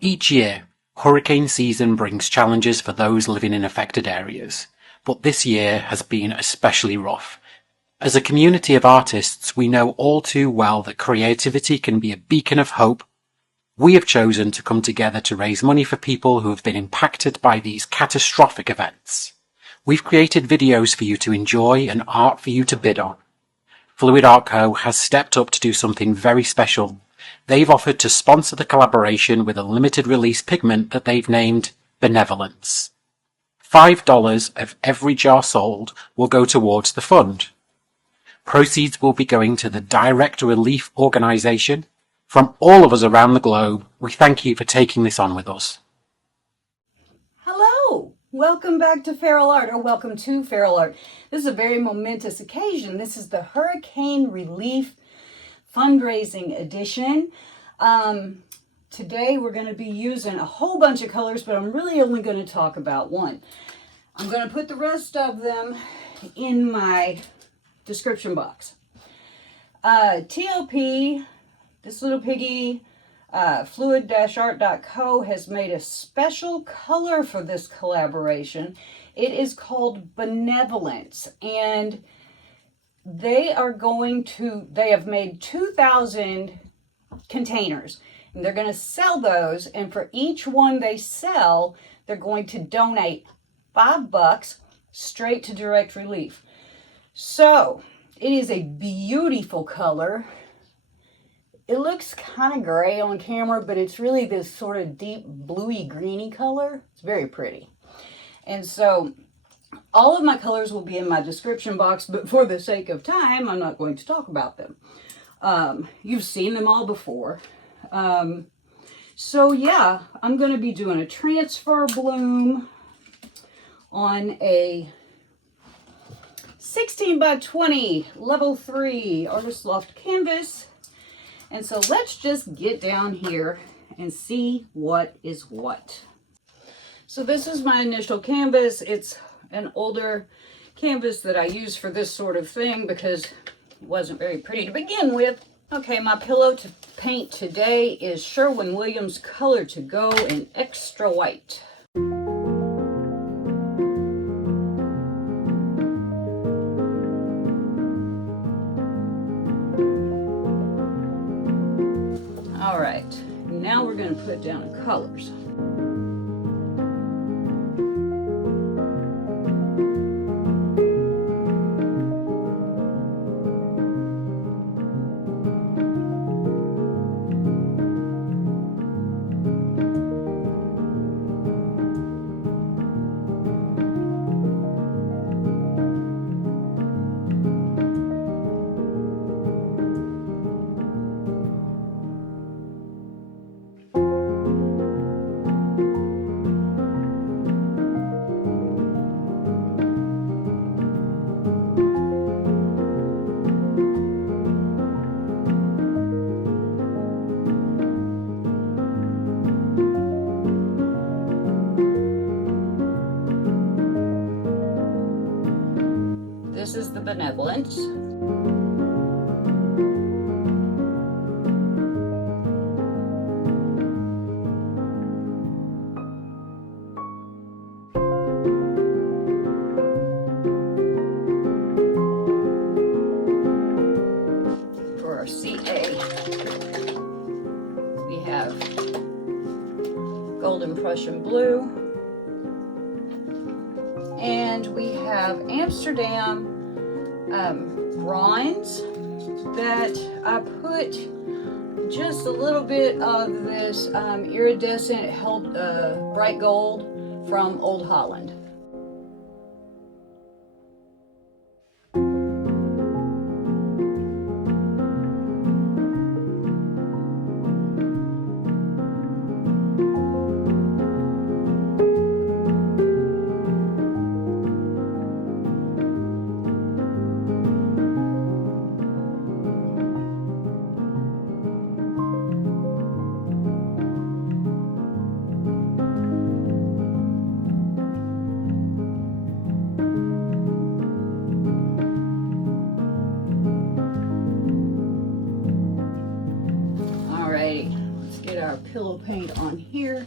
Each year, hurricane season brings challenges for those living in affected areas, but this year has been especially rough. As a community of artists, we know all too well that creativity can be a beacon of hope. We have chosen to come together to raise money for people who have been impacted by these catastrophic events. We've created videos for you to enjoy and art for you to bid on. Flluid Art Co. has stepped up to do something very special. They've offered to sponsor the collaboration with a limited release pigment that they've named Benevolence. $5 of every jar sold will go towards the fund. Proceeds will be going to the Direct Relief Organisation. From all of us around the globe, we thank you for taking this on with us. Hello! Welcome back to feralart, or welcome to feralart. This is a very momentous occasion. This is the Hurricane Relief Fundraising Edition. Today we're going to be using a whole bunch of colors, but I'm really only going to talk about one. I'm going to put the rest of them in my description box. TLP, this little piggy, Fluid-art.co has made a special color for this collaboration. It is called Benevolence, and they have made 2,000 containers, and they're going to sell those, and for each one they sell, they're going to donate $5 straight to Direct Relief. So, it is a beautiful color. It looks kind of gray on camera, but it's really this sort of deep bluey greeny color. It's very pretty. And so all of my colors will be in my description box, but for the sake of time, I'm not going to talk about them. You've seen them all before. So yeah, I'm going to be doing a transfer bloom on a 16 by 20 level 3 Artist Loft canvas. And so let's just get down here and see what is what. So this is my initial canvas. It's an older canvas that I use for this sort of thing because it wasn't very pretty to begin with. Okay, my pillow to paint today is Sherwin-Williams Color to Go in Extra White. All right, now we're going to put down the colors. This is the Benevolence. For our CA, we have Golden Prussian Blue, and we have Amsterdam bronze that I put just a little bit of this iridescent bright gold from Old Holland. Pillow paint on here. here.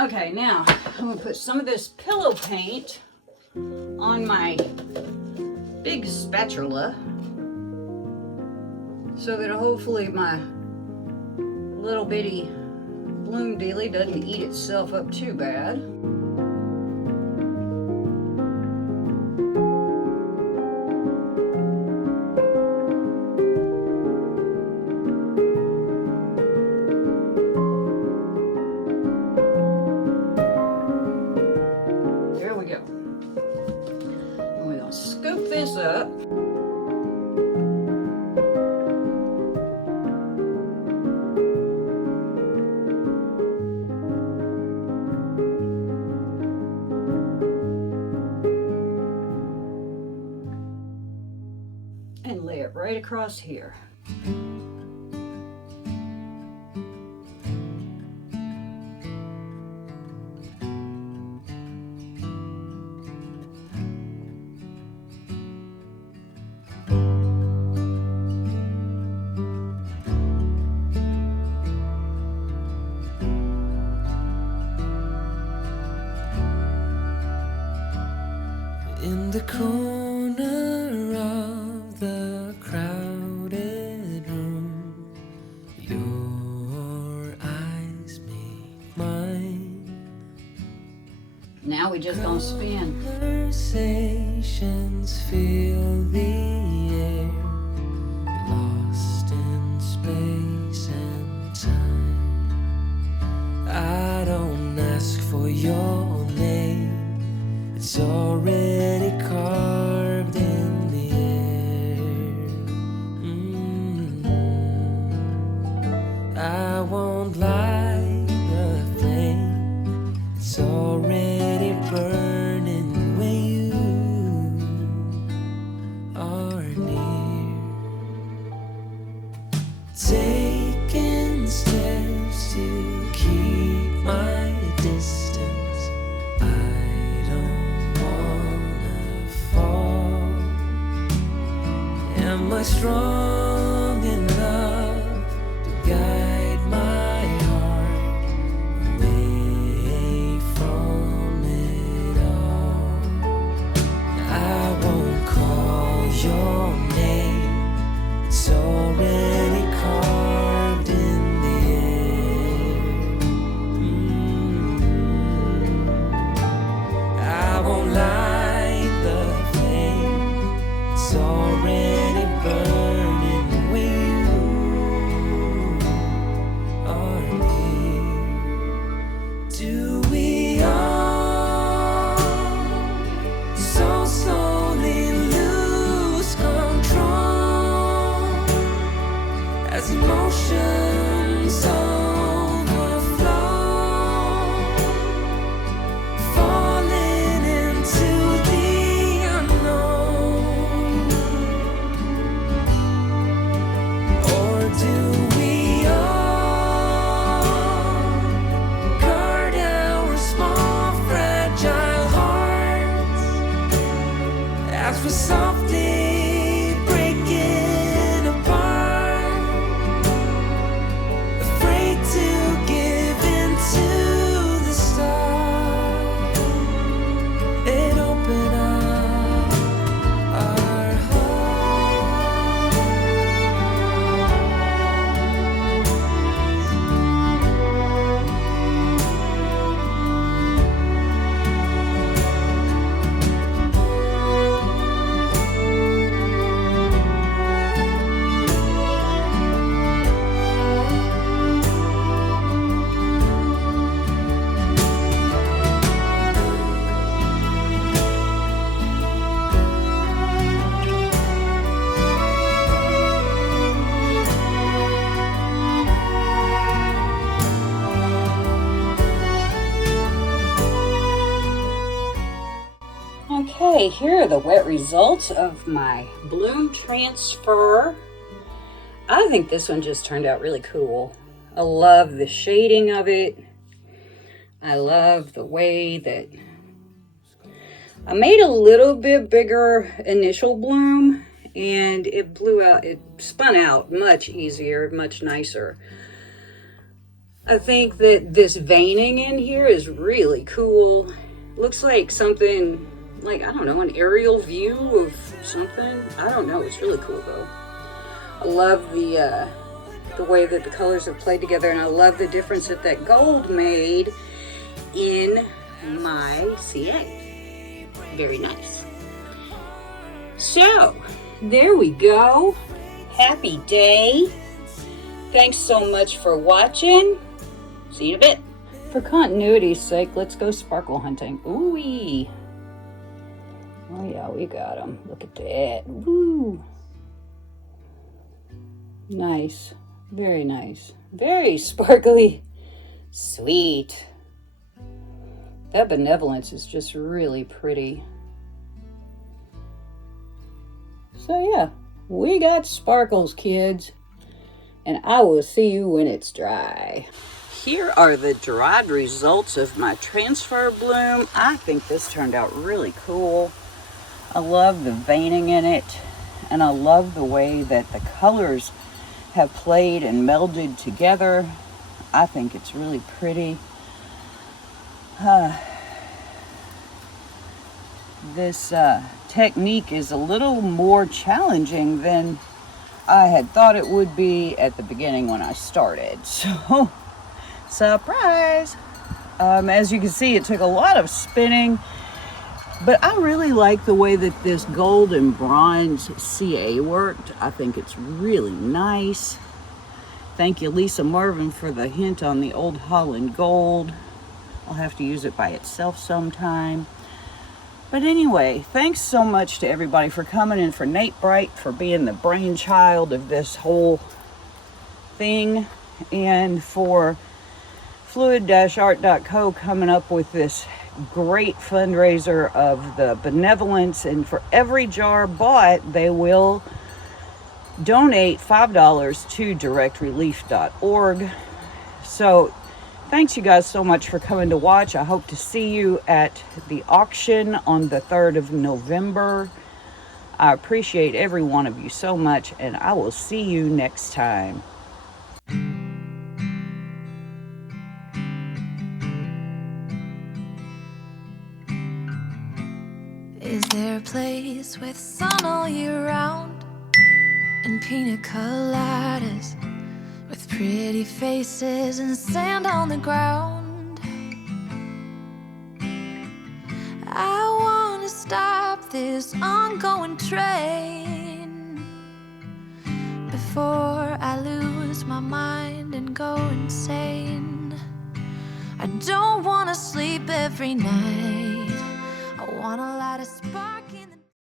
Okay, now I'm going to put some of this pillow paint on my big spatula so that hopefully my little bitty bloom dealy doesn't eat itself up too bad. There we go. And we're going to scoop this up. And lay it right across here. In the corner of the crowded room, your eyes meet mine. Now we just gonna spin. Conversations fill the air, lost in space and time. I don't ask for your name, it's already carved in the air. I won't light the flame, it's already burning when you are near. Taking steps to keep my distance, I don't wanna fall. Am I strong enough to guide my heart away from it all? I won't call your name, it's already carved in the air. I won't light the flame, it's already burning when you are near. Do we all so slowly lose control as emotions overflow, falling into the unknown? Or do we all guard our small fragile hearts as we're softly breaking apart, afraid to give in to the stars and open up our hearts? Okay, here are the wet results of my bloom transfer. I think this one just turned out really cool. I love the shading of it. I love the way that I made a little bit bigger initial bloom, and it blew out, it spun out much easier, much nicer. I think that this veining in here is really cool. Looks like something, like, I don't know, an aerial view of something. I don't know, it's really cool though. I love the way that the colors have played together, and I love the difference that that gold made in my CA. Very nice. So, there we go. Happy day. Thanks so much for watching. See you in a bit. For continuity's sake, let's go sparkle hunting. Ooh-wee. Oh yeah, we got them. Look at that. Woo. Nice. Very nice. Very sparkly. Sweet. That benevolence is just really pretty. So yeah, we got sparkles, kids. And I will see you when it's dry. Here are the dried results of my transfer bloom. I think this turned out really cool. I love the veining in it, and I love the way that the colors have played and melded together. I think it's really pretty. This technique is a little more challenging than I had thought it would be at the beginning when I started. So, surprise! As you can see, it took a lot of spinning, but I really like the way that this gold and bronze CA worked. I think it's really nice. Thank you, Lisa Marvin, for the hint on the Old Holland gold. I'll have to use it by itself sometime. But anyway, thanks so much to everybody for coming, and for Nate Bright for being the brainchild of this whole thing, and for Flluid-art.co coming up with this great fundraiser of the benevolence. And for every jar bought, they will donate $5 to directrelief.org. So thanks you guys so much for coming to watch. I hope to see you at the auction on the 3rd of November. I appreciate every one of you so much, and I will see you next time. Is there a place with sun all year round and pina coladas with pretty faces and sand on the ground? I want to stop this ongoing train before I lose my mind and go insane. I don't want to sleep every night. I want to light a spark.